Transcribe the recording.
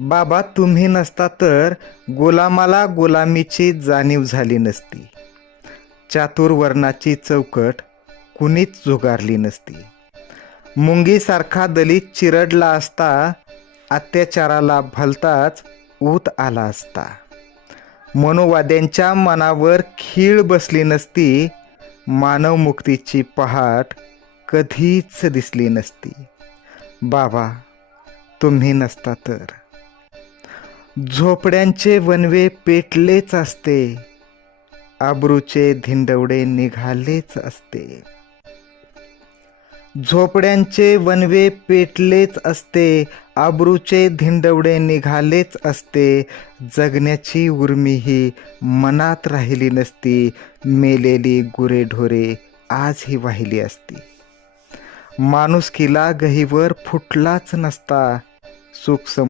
बाबा तुम्ही नसता तर गुलामाला गुलामीची जाणीव झाली नसती. चातुर्वर्णाची चौकट कुणीच झुगारली नसती. मुंगीसारखा दलित चिरडला असता, अत्याचाराला भलताच ऊत आला असता. मनोवाद्यांच्या मनावर खीळ बसली नसती. मानवमुक्तीची पहाट कधीच दिसली नसती. बाबा तुम्ही नसता तर झोपड्यांचे वनवे पेटलेच असते, अब्रूचे धिंडवडे निघालेच असते. झोपड्यांचे वनवे पेटलेच असते, अब्रूचे धिंडवडे निघालेच असते. जगण्याची उर्मी ही मनात राहिली नसती. मेलेली गुरेढोरे आजही वाहिली असती. माणुसकीला गहिवर फुटलाच नसता. सुख